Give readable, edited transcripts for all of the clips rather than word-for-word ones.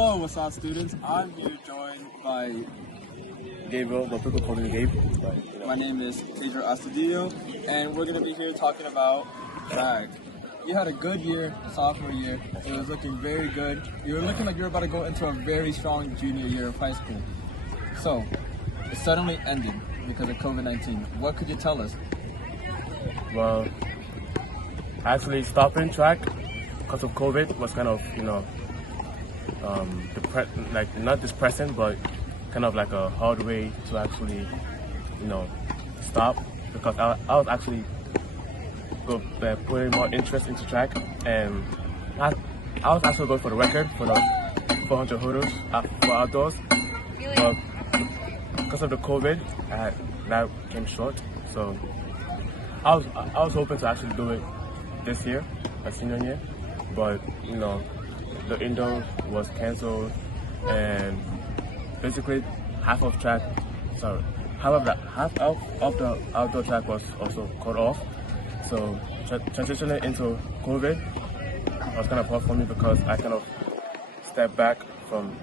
Hello, WHSAD students. I'm here joined by Gabriel, but people call me Gabe. my name is Pedro Astudillo, and we're going to be here talking about track. You had a good year, sophomore year. It was looking very good. You were looking like you were about to go into a very strong junior year of high school. So, it suddenly ended because of COVID-19. What could you tell us? Well, actually stopping track because of COVID was kind of, not depressing, but kind of like a hard way to actually, stop, because I was actually putting more interest into track, and I was actually going for the record for the 400 hurdles for outdoors, but because of the COVID, that came short. So I was hoping to actually do it this year, my senior year, but the indoor was cancelled, and basically half of the outdoor track was also cut off. So transitioning into COVID was kind of hard for me because I kind of stepped back from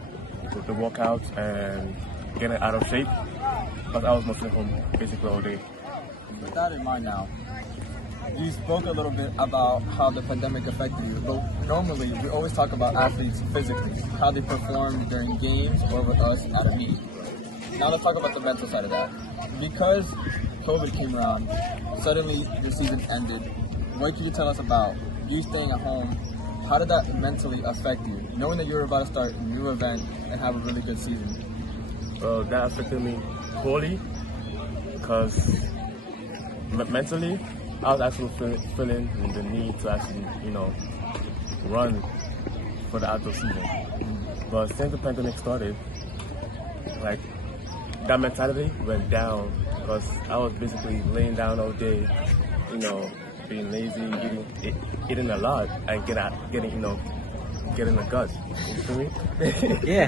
the workouts and getting out of shape, because I was mostly home basically all day. With that in mind now, you spoke a little bit about how the pandemic affected you, but normally we always talk about athletes physically, how they perform during games or with us at a meet. Now let's talk about the mental side of that. Because COVID came around, suddenly the season ended. What could you tell us about you staying at home? How did that mentally affect you, knowing that you were about to start a new event and have a really good season? Well, that affected me poorly because mentally, I was actually feeling the need to actually, run for the outdoor season. But since the pandemic started, like, that mentality went down, because I was basically laying down all day, being lazy, eating a lot, and getting the guts. You feel me? Yeah.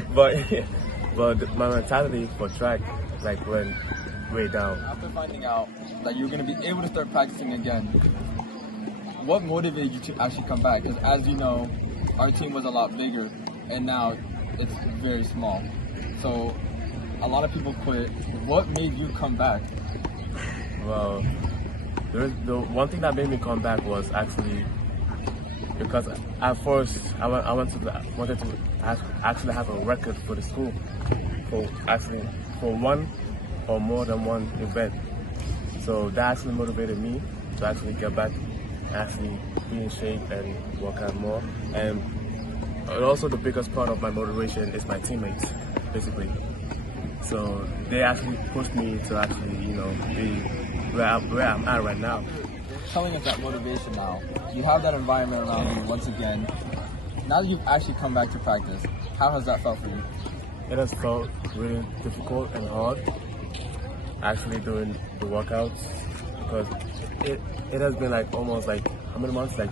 But my mentality for track, like, went way down. After finding out that you were going to be able to start practicing again, what motivated you to actually come back? Because as you know, our team was a lot bigger, and now it's very small. So a lot of people quit. What made you come back? Well, the one thing that made me come back was actually because at first I wanted to actually have a record for the school, for one or more than one event. So that actually motivated me to actually get back, actually be in shape and work out more. And also the biggest part of my motivation is my teammates, basically. So they actually pushed me to actually, be where I'm at right now. Telling us that motivation now. You have that environment around you once again. Now that you've actually come back to practice, how has that felt for you? It has felt really difficult and hard, actually doing the workouts, because it has been like almost like how many months? Like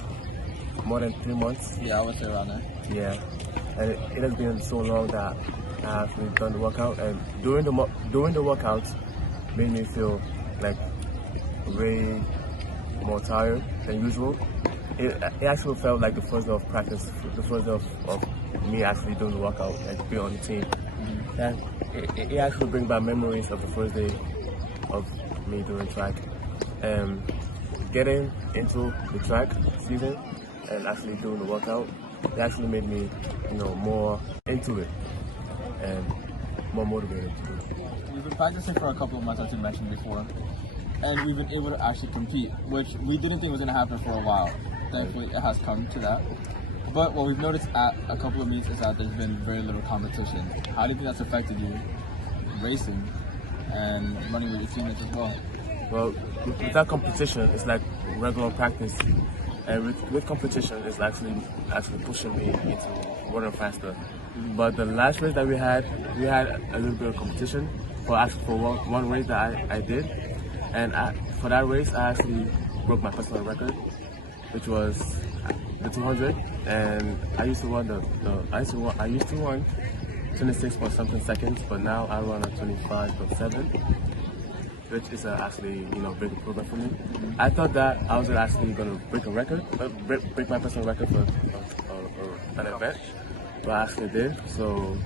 more than 3 months. Yeah, I would say around there. Yeah, and it has been so long that I actually done the workout, and doing the workouts made me feel like way more tired than usual. It actually felt like the first day of practice, the first day of me actually doing the workout and being on the team. And it actually brings back memories of the first day of me doing track, and getting into the track season and actually doing the workout. It actually made me, more into it and more motivated to do it. We've been practicing for a couple of months, as you mentioned before, and we've been able to actually compete, which we didn't think was going to happen for a while. Thankfully, it has come to that. But what we've noticed at a couple of meets is that there's been very little competition. How do you think that's affected you racing and running with your teammates as well? Well, without competition, it's like regular practice, and with competition, it's actually pushing me into running faster. But the last race that we had a little bit of competition for one race that I did, and for that race I actually broke my personal record, which was the 200, and I used to run 26 point something seconds, but now I run at 25.7, which is actually big improvement for me. I thought that I was actually going to break a record, break my personal record for an event, but I actually did. So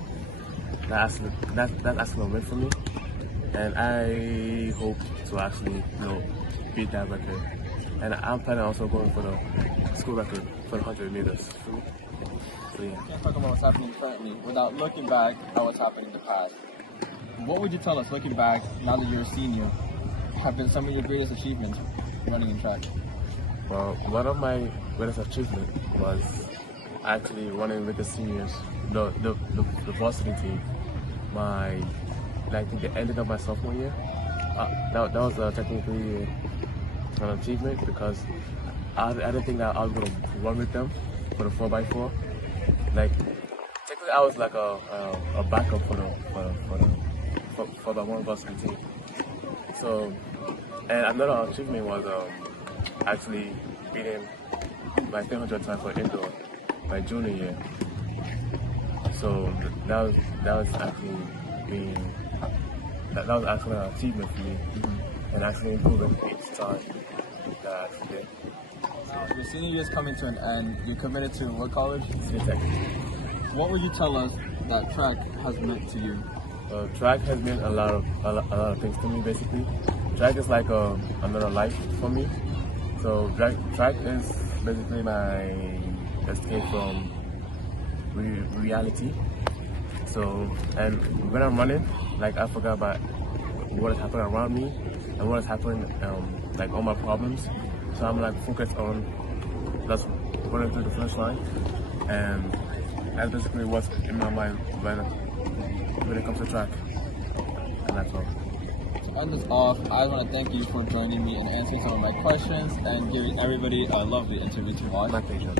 that's actually a win for me, and I hope to actually beat that record. And I'm planning also going for the school record for the 100 meters. So yeah. Can't talk about what's happening currently without looking back at what's happened in the past. What would you tell us, looking back, now that you're a senior, have been some of your greatest achievements running in track? Well, one of my greatest achievements was actually running with the seniors, the varsity team. The ending of my sophomore year. That was technically an achievement because I didn't think that I was gonna run with them for the 4x4. Technically, I was like a backup for the one varsity team. So, and another achievement was actually beating my 300 time for indoor my junior year. So that was actually an achievement for me, and actually improving each time that I actually did. So your senior year is coming to an end. You're committed to what college? Tech. What would you tell us that track has meant to you? Track has meant a lot of things to me. Basically, track is like another life for me. So track is basically my escape from reality. So, and when I'm running, I forgot about what is happening around me and what is happening, all my problems. So I'm focused on just running through the finish line, and that's basically what's in my mind when it comes to track, and that's all. To end this off, I want to thank you for joining me and answering some of my questions and giving everybody a lovely interview to watch. My pleasure.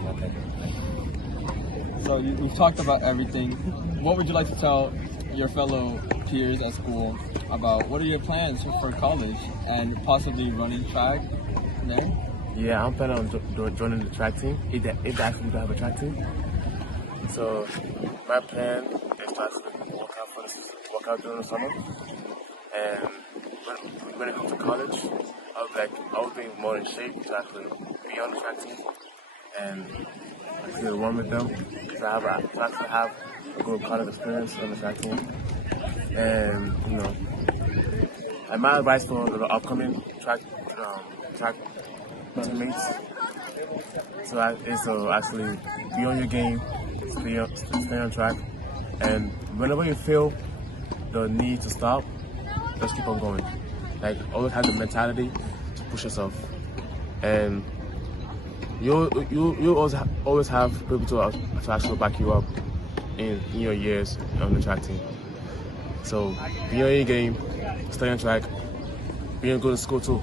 So we've talked about everything. What would you like to tell your fellow peers at school about what are your plans for college and possibly running track there? Yeah, I'm planning on joining the track team. If actually do have a track team. So my plan is to actually work out during the summer, and when it comes to college, I would be more in shape to actually be on the track team and actually run with them. So I actually have a good college experience on the track team, and and my advice for the upcoming track teammates is to actually be on your game, stay on track, and whenever you feel the need to stop, just keep on going. Always have the mentality to push yourself, and you always have people to actually back you up in your years on the track team. So be on your game, stay on track, be good at school too.